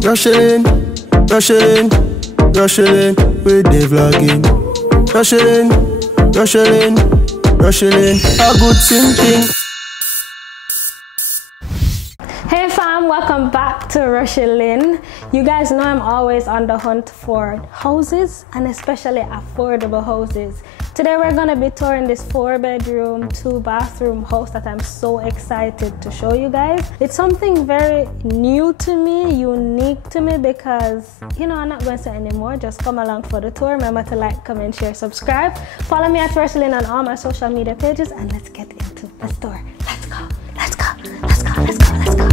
Rochielin, Rochielin, Rochielin, with the vlogging. Rochielin, Rochielin, Rochielin, a good thing. Hey fam, welcome back to Rochielin. You guys know I'm always on the hunt for houses and especially affordable houses. Today we're gonna be touring this 4-bedroom, 2-bathroom house that I'm so excited to show you guys. It's something very new to me, unique to me, because you know I'm not going to say anymore. Just come along for the tour. Remember to like, comment, share, subscribe. Follow me at Rochielin on all my social media pages, and let's get into the store. Let's go, let's go, let's go, let's go, let's go.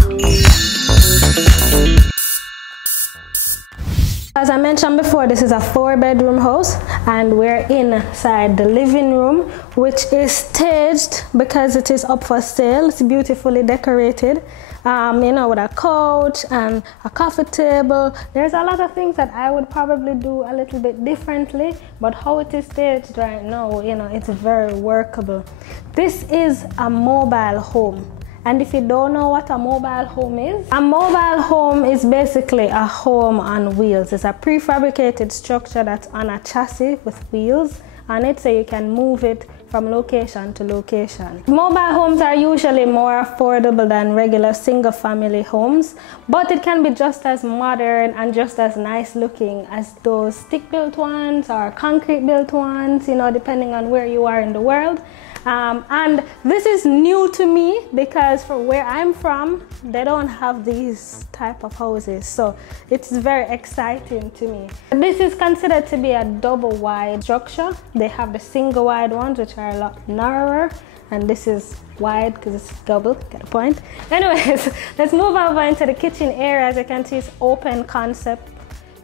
As I mentioned before, this is a 4-bedroom house and we're inside the living room, which is staged because it is up for sale. It's beautifully decorated, you know, with a couch and a coffee table. There's a lot of things that I would probably do a little bit differently, but how it is staged right now, you know, it's very workable. This is a mobile home. And if you don't know what a mobile home is basically a home on wheels. It's a prefabricated structure that's on a chassis with wheels on it, so you can move it from location to location. Mobile homes are usually more affordable than regular single-family homes, but it can be just as modern and just as nice looking as those stick-built ones or concrete-built ones, you know, depending on where you are in the world. And this is new to me because from where I'm from, they don't have these type of houses, so it's very exciting to me. This is considered to be a double wide structure. They have the single wide ones, which are a lot narrower, and this is wide because it's double. Get the point? Anyways, let's move over into the kitchen area. As you can see, it's open concept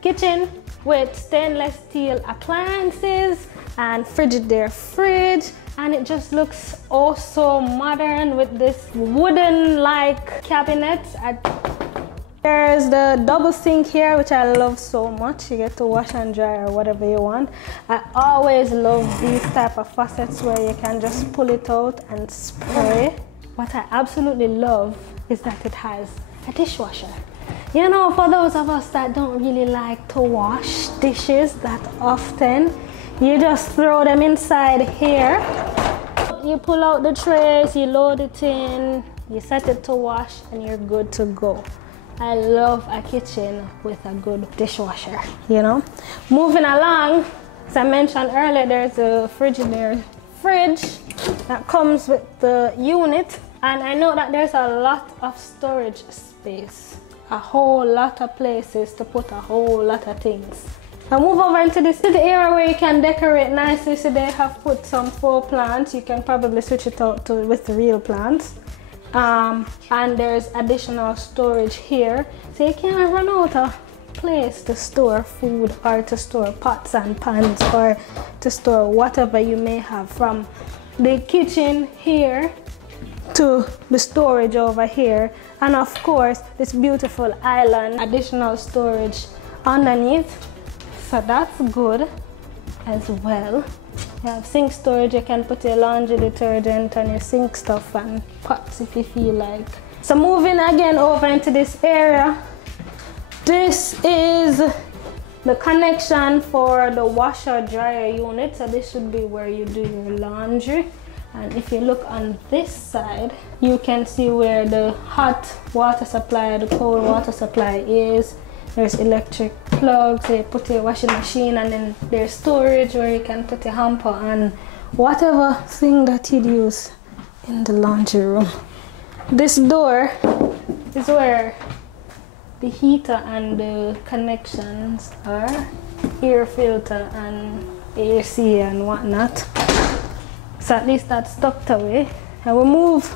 kitchen with stainless steel appliances and Frigidaire fridge, and it just looks oh so modern with this wooden like cabinets. There's the double sink here, which I love so much. You get to wash and dry or whatever you want. I always love these type of faucets where you can just pull it out and spray. What I absolutely love is that it has a dishwasher. You know, for those of us that don't really like to wash dishes that often, you just throw them inside here. You pull out the trays, you load it in, you set it to wash, and you're good to go. I love a kitchen with a good dishwasher, you know. Moving along, as I mentioned earlier, there's a Frigidaire fridge that comes with the unit, and I know that there's a lot of storage space, a whole lot of places to put a whole lot of things. I'll move over into this is the area where you can decorate nicely. So they have put some faux plants. You can probably switch it out to with the real plants. And there's additional storage here, so you can't run out of place to store food or to store pots and pans or to store whatever you may have, from the kitchen here to the storage over here, and of course this beautiful island, additional storage underneath. So that's good as well. You have sink storage. You can put your laundry detergent and your sink stuff and pots if you feel like. So moving again over into this area, this is the connection for the washer dryer unit. So this should be where you do your laundry. And if you look on this side, you can see where the hot water supply, the cold water supply is. There's electric plugs, so you put your washing machine, and then there's storage where you can put your hamper and whatever thing that you'd use in the laundry room. This door is where the heater and the connections are, air filter and AC and whatnot. So at least that's tucked away. And we'll move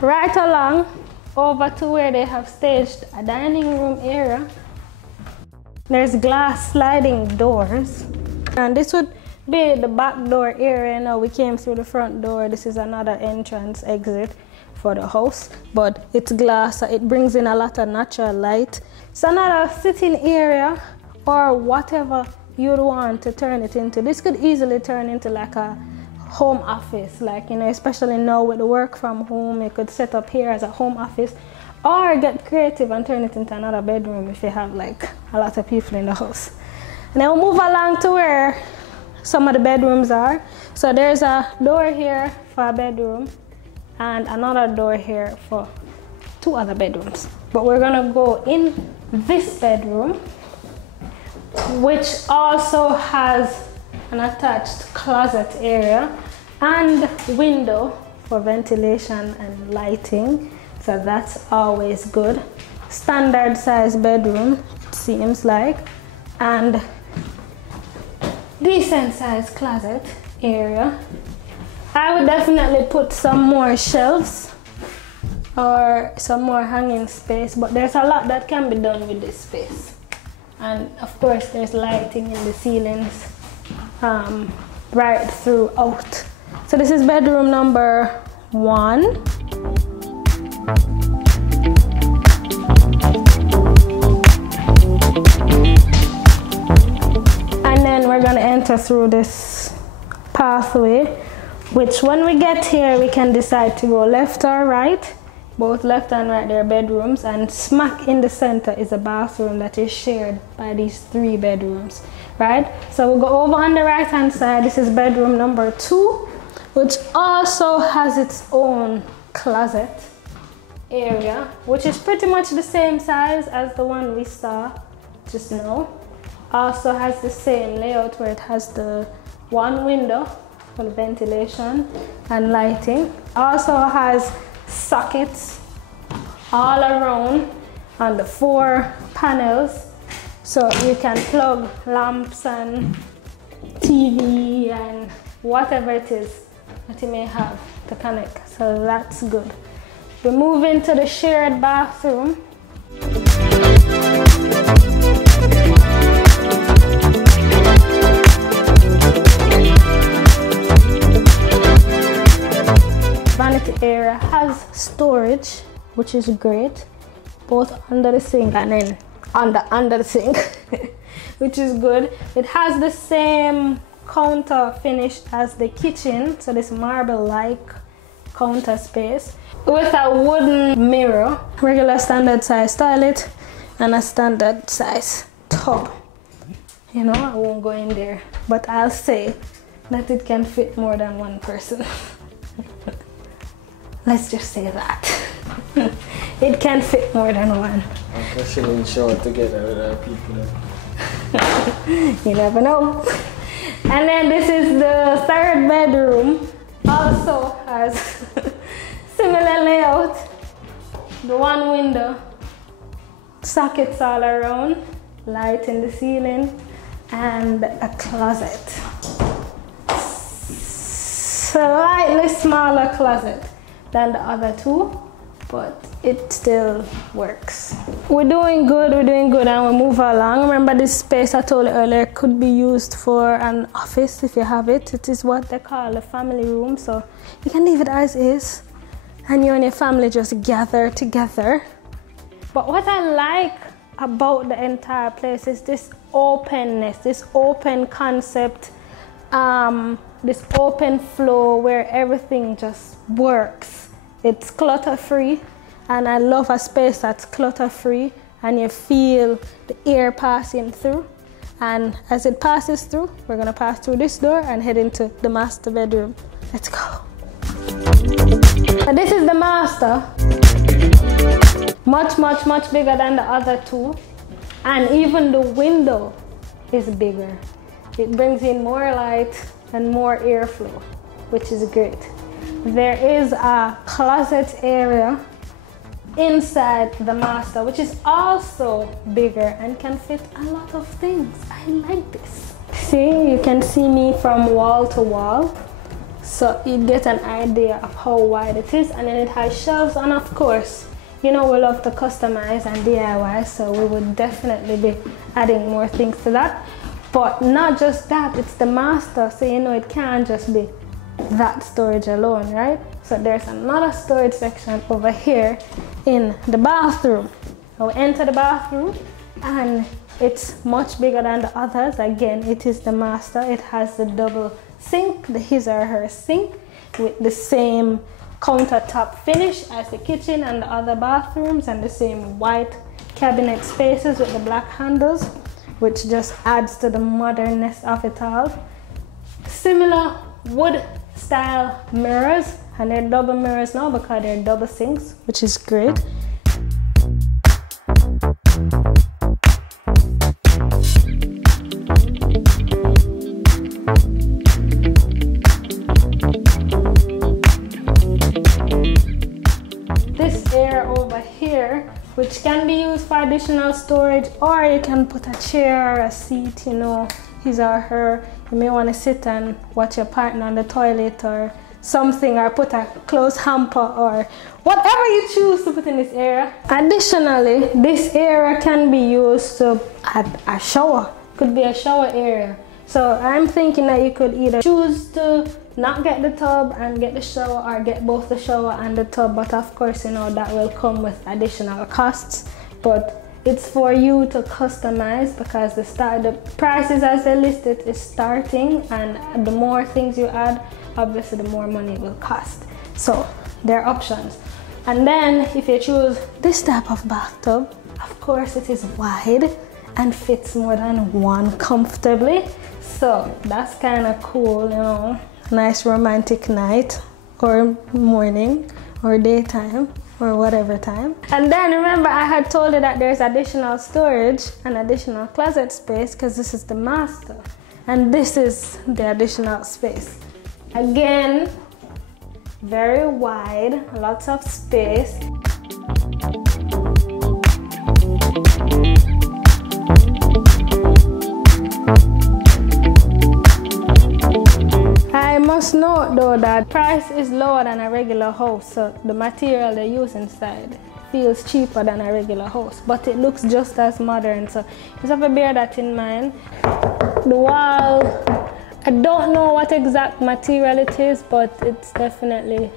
right along over to where they have staged a dining room area. There's glass sliding doors, and this would be the back door area. Now we came through the front door. This is another entrance exit for the house, but it's glass, so it brings in a lot of natural light. It's another sitting area or whatever you'd want to turn it into. This could easily turn into like a home office, like, you know, especially now with the work from home, you could set up here as a home office, or get creative and turn it into another bedroom if you have like a lot of people in the house. And then we'll move along to where some of the bedrooms are. So there's a door here for a bedroom and another door here for 2 other bedrooms. But we're gonna go in this bedroom, which also has an attached closet area and window for ventilation and lighting. So that's always good. Standard size bedroom, it seems like, and decent size closet area. I would definitely put some more shelves or some more hanging space, but there's a lot that can be done with this space. And of course there's lighting in the ceilings right throughout. So this is bedroom number 1. And then we're gonna enter through this pathway, which when we get here we can decide to go left or right. Both left and right, there are bedrooms, and smack in the center is a bathroom that is shared by these 3 bedrooms, right? So we'll go over on the right hand side. This is bedroom number 2, which also has its own closet area, which is pretty much the same size as the one we saw just now. Also has the same layout where it has the 1 window for the ventilation and lighting. Also has sockets all around on the 4 panels, so you can plug lamps and TV and whatever it is that you may have to connect. So that's good. We move into the shared bathroom. Vanity area has storage, which is great, both under the sink and then under the sink, which is good. It has the same counter finish as the kitchen, so this marble-like counter space with a wooden mirror, regular standard size toilet, and a standard size tub. You know, I won't go in there, but I'll say that it can fit more than 1 person. Let's just say that. It can fit more than 1. Rochielin show together with our people. You never know. And then this is the 3rd bedroom. Also has similar layout. The 1 window, sockets all around, light in the ceiling, and a closet. Slightly smaller closet than the other 2, but it still works. We're doing good, and we'll move along. Remember, this space I told you earlier could be used for an office if you have it. It is what they call a family room, so you can leave it as is and you and your family just gather together. But what I like about the entire place is this openness, this open concept, this open flow where everything just works. It's clutter-free, and I love a space that's clutter-free and you feel the air passing through. And as it passes through, we're gonna pass through this door and head into the master bedroom. Let's go. And this is the master. Much bigger than the other 2. And even the window is bigger. It brings in more light and more airflow, which is great. There is a closet area inside the master, which is also bigger and can fit a lot of things. I like this. See, you can see me from wall to wall, so you get an idea of how wide it is. And then it has shelves, and of course, you know, we love to customize and DIY, so we would definitely be adding more things to that. But not just that, it's the master, so you know it can't just be that storage alone, right? So there's another storage section over here in the bathroom. Now we enter the bathroom and it's much bigger than the others. Again, it is the master. It has the double sink, the his or her sink, with the same countertop finish as the kitchen and the other bathrooms, and the same white cabinet spaces with the black handles, which just adds to the modernness of it all. Similar wood style mirrors, and they're double mirrors now because they're double sinks, which is great. This area over here, which can be used for additional storage, or you can put a chair or a seat, you know, his or her. You may want to sit and watch your partner on the toilet or something, or put a clothes hamper or whatever you choose to put in this area. Additionally, this area can be used to add a shower. Could be a shower area. So I'm thinking that you could either choose to not get the tub and get the shower, or get both the shower and the tub, but of course, you know, that will come with additional costs. But it's for you to customize, because the prices as they listed is starting, and the more things you add, obviously the more money it will cost. So there are options. And then if you choose this type of bathtub, of course it is wide and fits more than one comfortably. So that's kind of cool, you know, nice romantic night or morning or daytime or whatever time. And then remember, I had told you that there's additional storage and additional closet space, because this is the master and this is the additional space. Again, very wide, lots of space. I must note though that price is lower than a regular house, so the material they use inside feels cheaper than a regular house, but it looks just as modern, so you just have to bear that in mind. The wall, I don't know what exact material it is, but it's definitely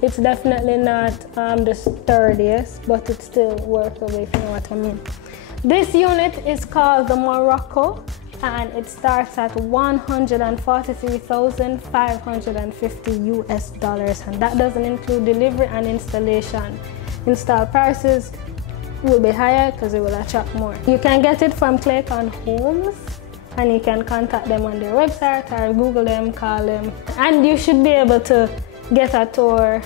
not the sturdiest, but it's still workable, if you know what I mean. This unit is called the Morocco, and it starts at $143,550 US, and that doesn't include delivery and installation. Install prices will be higher because it will attract more. You can get it from Clayton Homes, and you can contact them on their website or Google them, call them, and you should be able to get a tour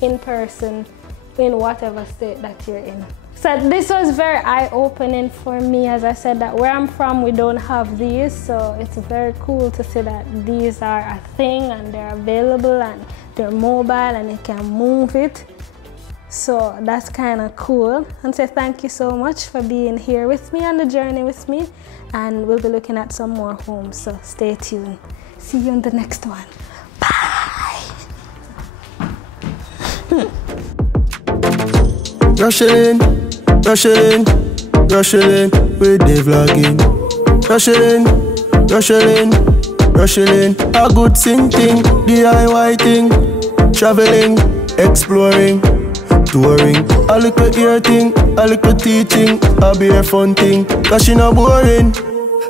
in person in whatever state that you're in. So this was very eye-opening for me. As I said, that where I'm from, we don't have these, so it's very cool to see that these are a thing and they're available and they're mobile and you can move it. So that's kind of cool. And so thank you so much for being here with me on the journey with me, and we'll be looking at some more homes, so stay tuned. See you in the next one. Bye. Rochielin, Rochielin, Rochielin, with the vlogging. Rochielin, Rochielin, Rochielin, a good thing, DIY thing, traveling, exploring, touring, a little ear thing, a little teaching, a be a fun thing, cause she not boring.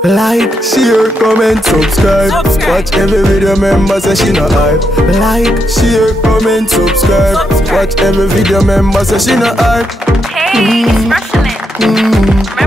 Like, share, comment, subscribe. Watch every video, member say she not hype. Like, share, comment, subscribe. Watch every video, member say she not hype. Hey, it's Rochielin.